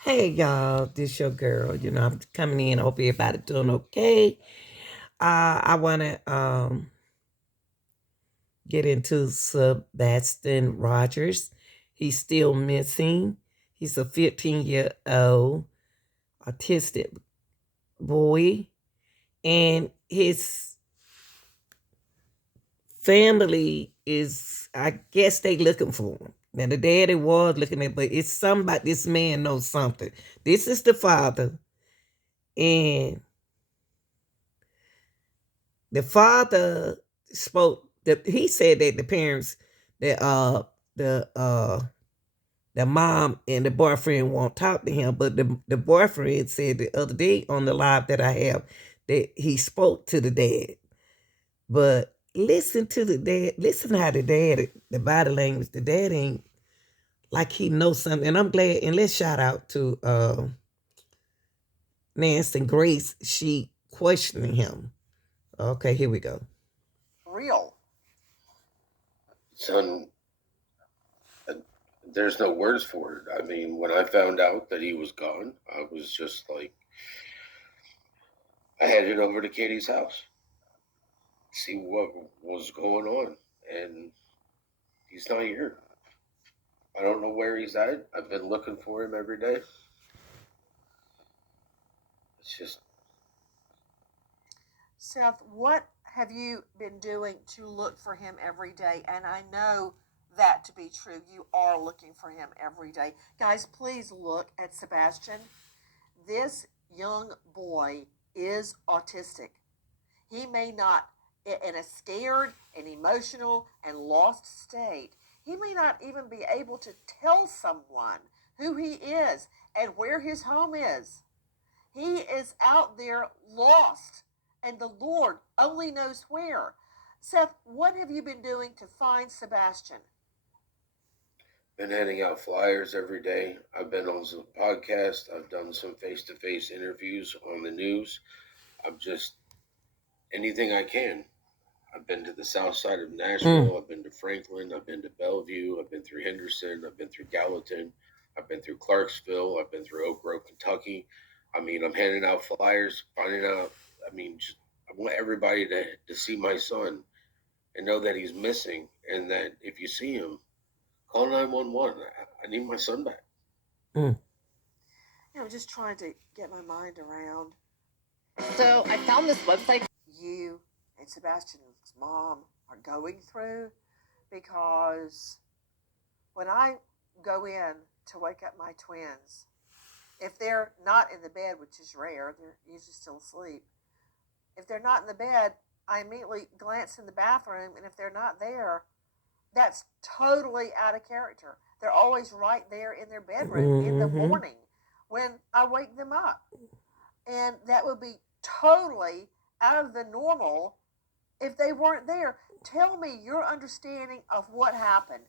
Hey y'all, this your girl. I'm coming in. I hope everybody doing okay. I wanna get into Sebastian Rogers. He's still missing. He's a 15-year-old autistic boy, and his family is, I guess, they looking for him. Now the daddy was looking at, but it's somebody. This man knows something. This is the father, and the father spoke. He said that the parents, that the the mom and the boyfriend won't talk to him, but the boyfriend said the other day on the live that I have that he spoke to the dad. But listen to the dad. Listen how the dad, the body language. The dad ain't like he knows something. And I'm glad. And let's shout out to Nancy and Grace. She questioning him. Okay, here we go. Real. Son, there's no words for it. I mean, when I found out that he was gone, I was just like, I headed over to Katie's house, see what was going on, and he's not here. I don't know where he's at. I've been looking for him every day. It's just, Seth, what have you been doing to look for him every day? And I know that to be true. You are looking for him every day. Guys, please look at Sebastian. This young boy is autistic. He may not, in a scared and emotional and lost state, he may not even be able to tell someone who he is and where his home is. He is out there lost, and the Lord only knows where. Seth, what have you been doing to find Sebastian? been handing out flyers every day. I've been on some podcasts. I've done some face to face interviews on the news. I'm just anything I can. I've been to the south side of Mm. Nashville. I've been to Franklin. I've been to Bellevue. I've been through Henderson. I've been through Gallatin. I've been through Clarksville. I've been through Oak Grove, Kentucky. I mean, I'm handing out flyers, finding out. I mean, just, I want everybody to see my son and know that he's missing, and that if you see him, call 911. I need my son back. Mm. Just trying to get my mind around So I found this website. you and Sebastian's mom are going through, because when I go in to wake up my twins, if they're not in the bed, which is rare, they're usually still asleep. If they're not in the bed, I immediately glance in the bathroom, and if they're not there, that's totally out of character. They're always right there in their bedroom in the Mm-hmm. morning when I wake them up. And that would be totally out of the normal if they weren't there. Tell me your understanding of what happened.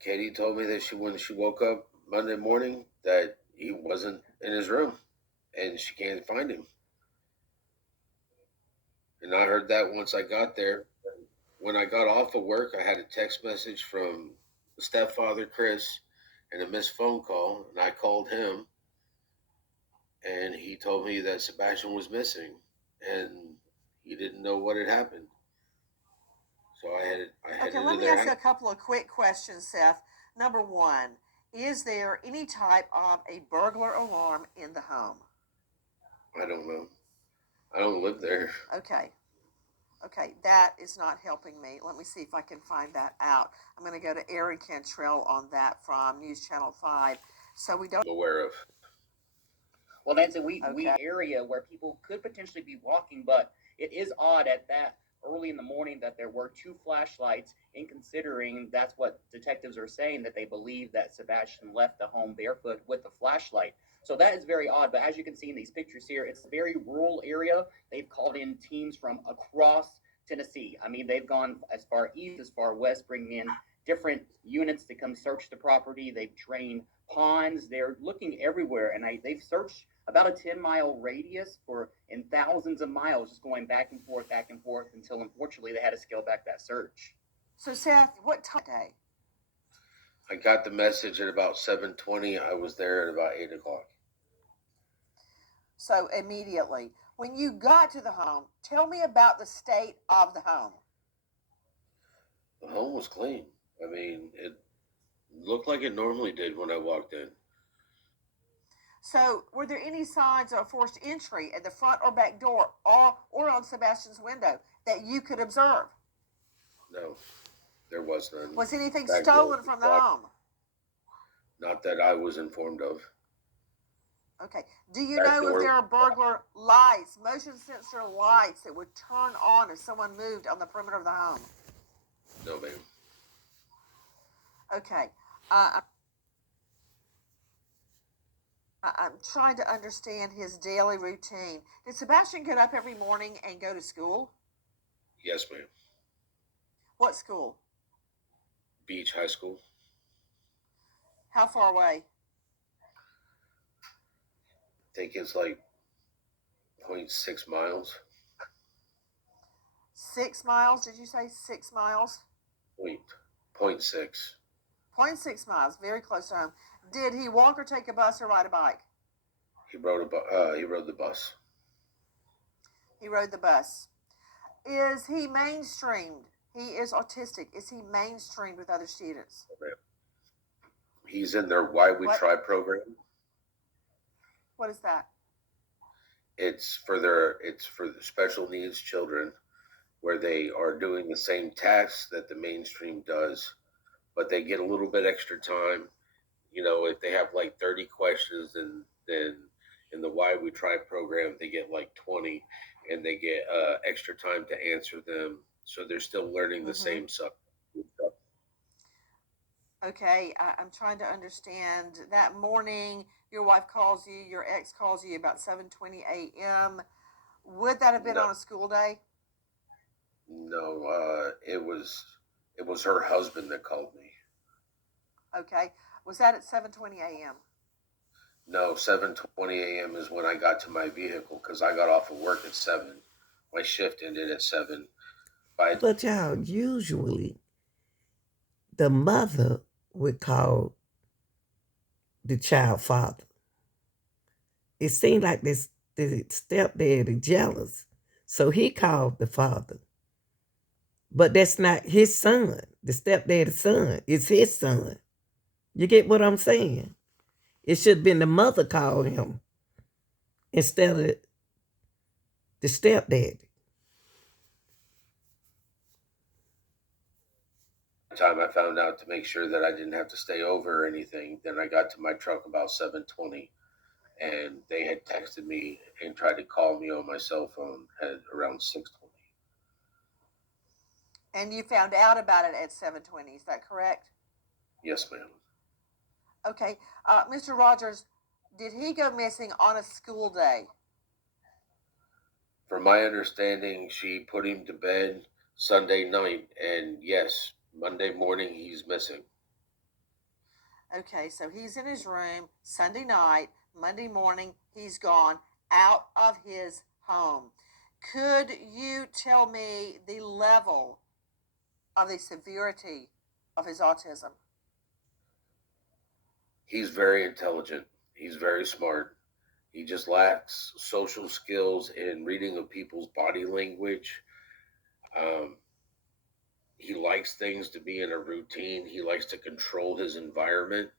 Katie told me that when she woke up Monday morning that he wasn't in his room and she can't find him. And I heard that once I got there. When I got off of work, I had a text message from stepfather Chris and a missed phone call, and I called him, and he told me that Sebastian was missing, and he didn't know what had happened. So I Okay, headed let to me their ask house. you a couple of quick questions, Seth. Number one, is there any type of a burglar alarm in the home? I don't know. I don't live there. Okay. Okay, that is not helping me. Let me see if I can find that out. I'm going to go to Aaron Cantrell on that from News Channel 5. So we don't. I'm aware of. Well, Nancy, we Okay. area where people could potentially be walking, but it is odd at that early in the morning that there were two flashlights. In considering that's what detectives are saying, that they believe that Sebastian left the home barefoot with the flashlight. So that is very odd. But as you can see in these pictures here, it's a very rural area. They've called in teams from across Tennessee. I mean, they've gone as far east as far west, bringing in different units to come search the property. They've drained ponds. They're looking everywhere, and they've searched about a 10-mile radius for in thousands of miles, just going back and forth until unfortunately they had to scale back that search. So, Seth, what time day? I got the message at about 7:20. I was there at about 8 o'clock. So immediately. When you got to the home, tell me about the state of the home. The home was clean. I mean, it looked like it normally did when I walked in. So, were there any signs of forced entry at the front or back door or on Sebastian's window that you could observe? No, there was none. Was anything Back door stolen was from the locked. home? Not that I was informed of. Okay. Do you Back know if door. there are burglar lights, motion sensor lights that would turn on if someone moved on the perimeter of the home? No, ma'am. Okay. I'm trying to understand his daily routine. Did Sebastian get up every morning and go to school? Yes, ma'am. What school? Beach High School. How far away? I think it's like 0.6 miles. 6 miles? Did you say 6 miles? Point 0.6. 0.6 miles, very close to home. Did he walk or take a bus or ride a bike? He rode the bus. He rode the bus. Is he mainstreamed? He is autistic. Is he mainstreamed with other students? He's in their Why We What? Try program. What is that? It's for the special needs children where they are doing the same tasks that the mainstream does, but they get a little bit extra time. You know, if they have like 30 questions, then in the Why We Try program they get like 20, and they get extra time to answer them. So they're still learning the Mm-hmm. same stuff. Okay, I'm trying to understand. That morning, your wife calls you, your ex calls you about 7:20 a.m. Would that have been No, on a school day? no, it was her husband that called me. Okay. Was that at 7:20 a.m.? No, 7:20 a.m. is when I got to my vehicle because I got off of work at 7. My shift ended at 7. By But y'all, usually the mother would call the child father. It seemed like this the stepdad is jealous. So he called the father. But that's not his son. The stepdad's son is his son. You get what I'm saying? It should have been the mother calling him instead of the stepdad. the time I found out to make sure that I didn't have to stay over or anything, then I got to my truck about 7:20, and they had texted me and tried to call me on my cell phone at around 6:20. And you found out about it at 7:20. Is that correct? Yes, ma'am. Okay. Mr. Rogers, did he go missing on a school day? From my understanding, she put him to bed Sunday night, and yes, Monday morning he's missing. Okay, so he's in his room Sunday night, Monday morning, he's gone out of his home. Could you tell me the level of the severity of his autism? He's very intelligent. He's very smart. He just lacks social skills and reading of people's body language. Um, he likes things to be in a routine. He likes to control his environment.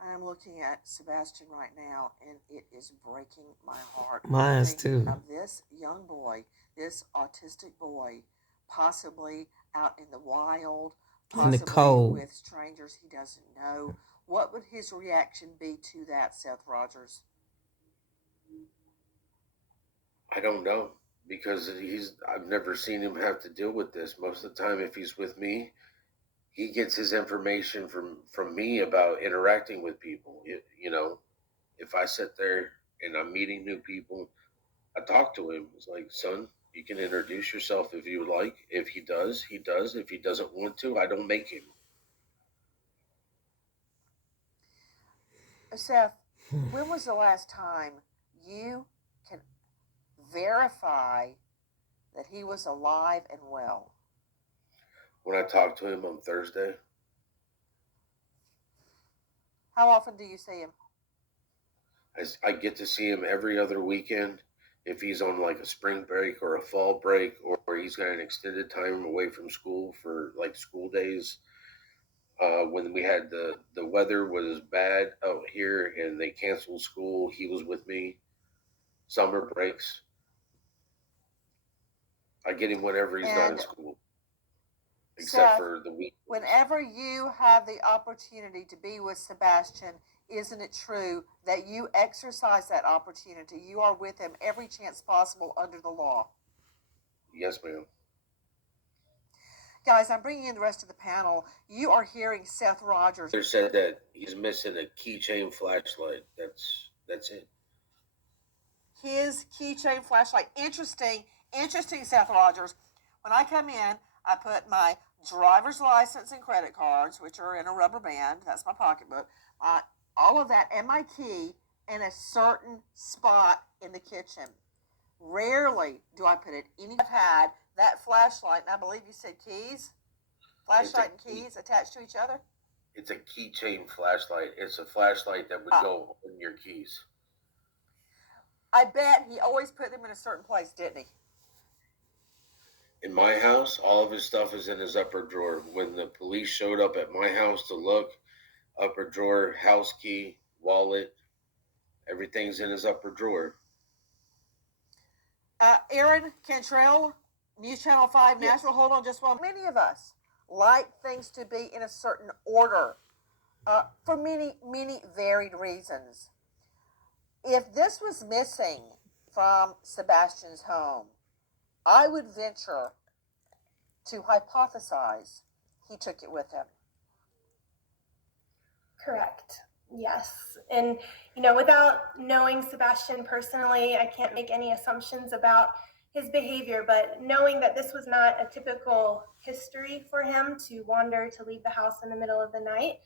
I'm looking at Sebastian right now, and it is breaking my heart Mine's thinking too. of this young boy, this autistic boy, possibly out in the wild, In the possibly cold. with strangers he doesn't know. What would his reaction be to that, Seth Rogers? I don't know because I've never seen him have to deal with this. Most of the time, if he's with me, he gets his information from me about interacting with people. You know, if I sit there and I'm meeting new people, I talk to him. It's like, son, you can introduce yourself if you would like. If he does, he does. If he doesn't want to, I don't make him. Seth, when was the last time you can verify that he was alive and well? when I talked to him on Thursday. How often do you see him? I get to see him every other weekend if he's on like a spring break or a fall break, or he's got an extended time away from school for like school days. When we had the weather was bad out here and they canceled school, he was with me. Summer breaks, I get him whenever he's not in And school, except Seth, for the week. whenever you have the opportunity to be with Sebastian, isn't it true that you exercise that opportunity? You are with him every chance possible under the law. Yes, ma'am. Guys, I'm bringing in the rest of the panel. You are hearing Seth Rogers. They said that he's missing a keychain flashlight. That's it. His keychain flashlight. Interesting, Seth Rogers. When I come in, I put my driver's license and credit cards, which are in a rubber band. That's my pocketbook. All of that and my key in a certain spot in the kitchen. Rarely do I put it any. I've had that flashlight, and I believe you said keys, flashlight and keys attached to each other. It's a keychain flashlight. It's a flashlight that would go on your keys. I bet he always put them in a certain place, didn't he? In my house, all of his stuff is in his upper drawer. When the police showed up at my house to look, upper drawer, house key, wallet, everything's in his upper drawer. Aaron Cantrell, News Channel 5, Yes. Nashville. Hold on just one. Many of us like things to be in a certain order for many, many varied reasons. If this was missing from Sebastian's home, I would venture to hypothesize he took it with him. Correct. Yes. And, without knowing Sebastian personally, I can't make any assumptions about his behavior, but knowing that this was not a typical history for him to wander, to leave the house in the middle of the night,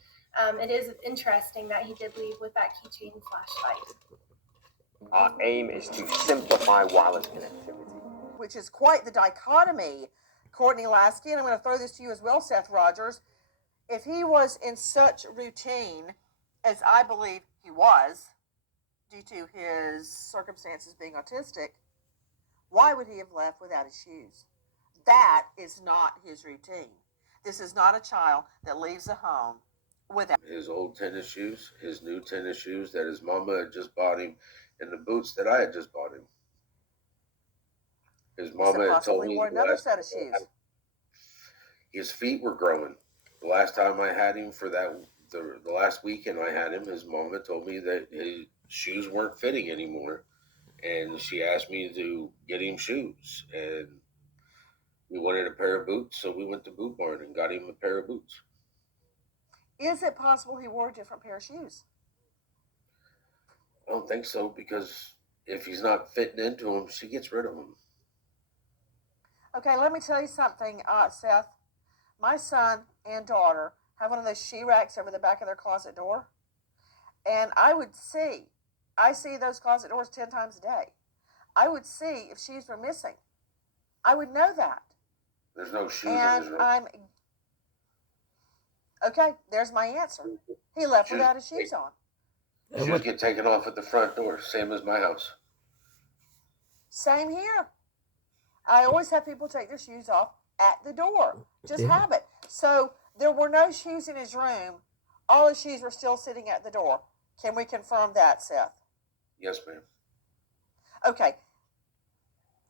it is interesting that he did leave with that keychain flashlight. Our aim is to simplify wireless connectivity, Which is quite the dichotomy. Courtney Lasky, and I'm going to throw this to you as well, Seth Rogers. If he was in such routine, as I believe he was, due to his circumstances being autistic, why would he have left without his shoes? That is not his routine. This is not a child that leaves a home without His old tennis shoes, his new tennis shoes that his mama had just bought him, and the boots that I had just bought him. His mama had told me wore another set of shoes. His feet were growing. The last time I had him for the last weekend I had him, his mama told me that his shoes weren't fitting anymore, and she asked me to get him shoes, and we wanted a pair of boots, so we went to Boot Barn and got him a pair of boots. Is it possible he wore a different pair of shoes? I don't think so, because if he's not fitting into them, she gets rid of them. Okay, let me tell you something, Seth. My son and daughter have one of those shoe racks over the back of their closet door. And I see those closet doors 10 times a day. I would see if shoes were missing. I would know that. There's no shoes And in his room. Okay, there's my answer. He left without his shoes on. Shoes get taken off at the front door, same as my house. Same here. I always have people take their shoes off at the door. Just habit. So there were no shoes in his room. All his shoes were still sitting at the door. Can we confirm that, Seth? Yes, ma'am. Okay.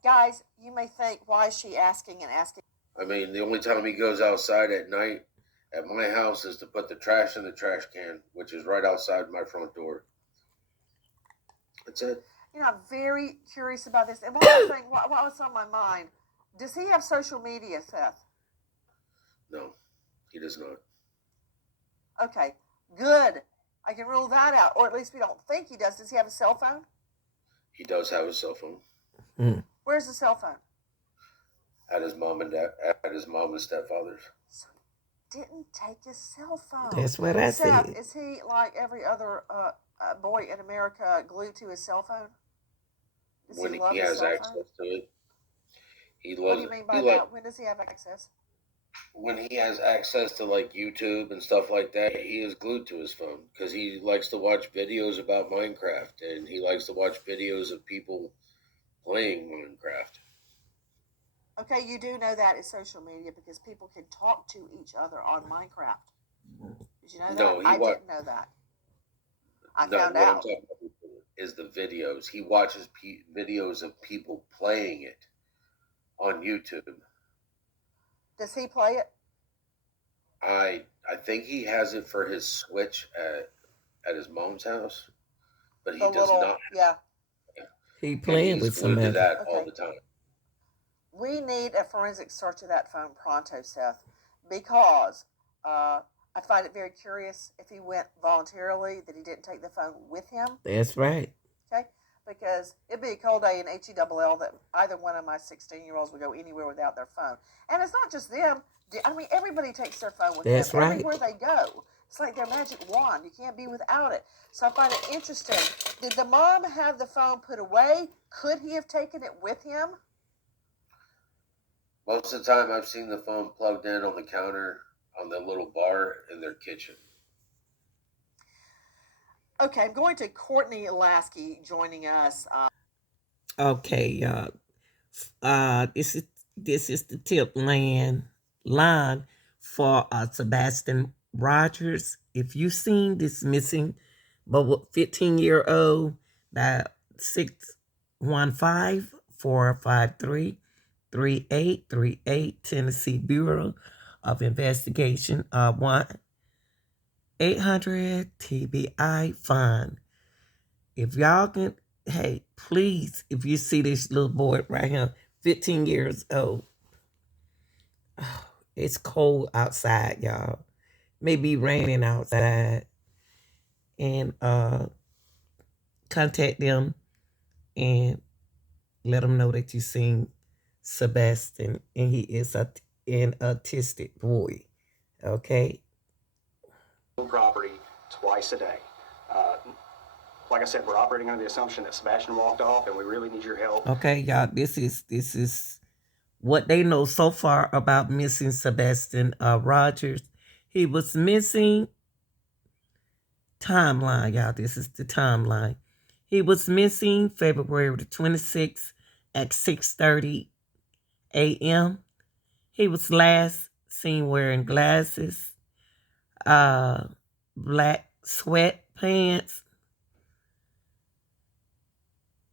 Guys, you may think, why is she asking and asking? I mean, the only time he goes outside at night at my house is to put the trash in the trash can, which is right outside my front door. That's it. I'm very curious about this. And one other thing, what was on my mind, does he have social media, Seth? No, he does not. Okay, good. I can rule that out, or at least we don't think he does. Does he have a cell phone? He does have a cell phone. Where's the cell phone? At his mom and stepfather's. So he didn't take his cell phone. That's what I Seth, said. is he like every other boy in America glued to his cell phone? Does When love he his has cell access phone? to it, he loves What do you mean by that? When does he have access? when he has access to like YouTube and stuff like that, he is glued to his phone because he likes to watch videos about Minecraft and he likes to watch videos of people playing Minecraft. Okay, you do know that is social media because people can talk to each other on Minecraft. Did you know that? No, I didn't know that. I no. found What I'm out. talking about is the videos. He watches videos of people playing it on YouTube. Does he play it? I think he has it for his Switch at his mom's house, but he The does little, not. yeah. He And playing he's with glued to somebody. that all Okay. the time. We need a forensic search of that phone pronto, Seth, because I find it very curious if he went voluntarily that he didn't take the phone with him. That's right. Okay, because it'd be a cold day in HELL that either one of my 16-year-olds would go anywhere without their phone. And it's not just them. I mean, everybody takes their phone with That's them right. everywhere they go. It's like their magic wand. You can't be without it. So I find it interesting. Did the mom have the phone put away? Could he have taken it with him? Most of the time, I've seen the phone plugged in on the counter on the little bar in their kitchen. Okay, I'm going to Courtney Lasky joining us. Okay, y'all. This is the tip line for Sebastian Rogers. If you seen this missing, but 15-year-old, that 615-453-3838 Tennessee Bureau of Investigation 1-800 TBI fine. If y'all can, hey, please, if you see this little boy right here, 15 years old, it's cold outside, y'all. Maybe raining outside. And contact them and let them know that you seen Sebastian and he is an autistic boy. Okay? Property twice a day. Like I said, we're operating under the assumption that Sebastian walked off, and we really need your help. Okay, y'all. This is what they know so far about missing Sebastian Rogers. He was missing. Timeline, y'all. This is the timeline. He was missing February the 26th at 6:30 a.m. He was last seen wearing glasses, black sweatpants,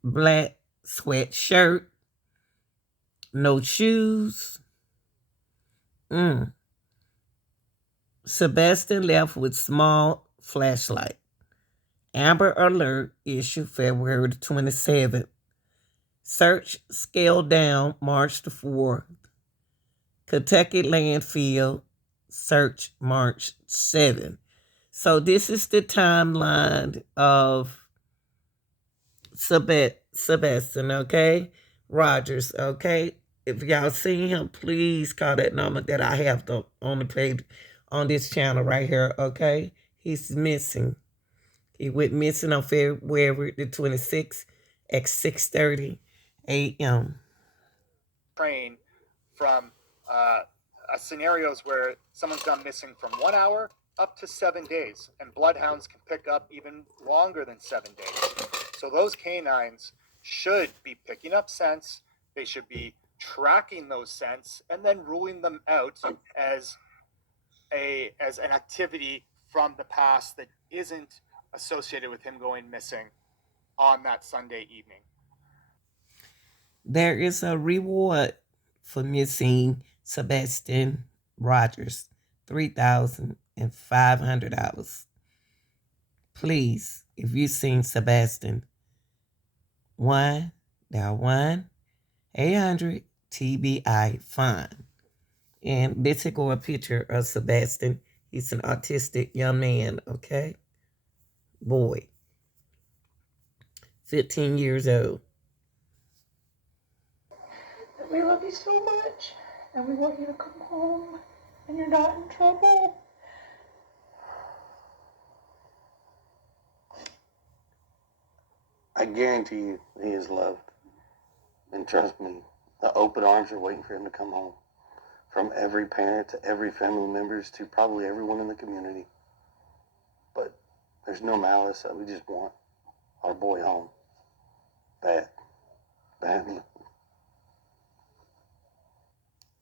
black sweatshirt, no shoes. Sebastian left with small flashlight. Amber Alert issued February the 27th. Search scaled down March the 4th. Kentucky landfill search March 7th. So this is the timeline of Sebastian, okay? Rogers, okay? If y'all seen him, please call that number that I have on the page on this channel right here, okay? He's missing. He went missing on February the 26th at 6:30 a.m. Train from scenarios where someone's gone missing from 1 hour up to 7 days, and bloodhounds can pick up even longer than 7 days. So those canines should be picking up scents. They should be tracking those scents and then ruling them out as an activity from the past that isn't associated with him going missing on that Sunday evening. There is a reward for missing Sebastian Rogers, $3,500. Please, if you've seen Sebastian, 1-800 TBI fine. And let's go a picture of Sebastian. He's an autistic young man, okay? Boy. 15 years old. We love you so much, and we want you to come home, and you're not in trouble. I guarantee you he is loved. And trust me, the open arms are waiting for him to come home. from every parent to every family members to probably everyone in the community. But there's no malice. We just want our boy home. Bad.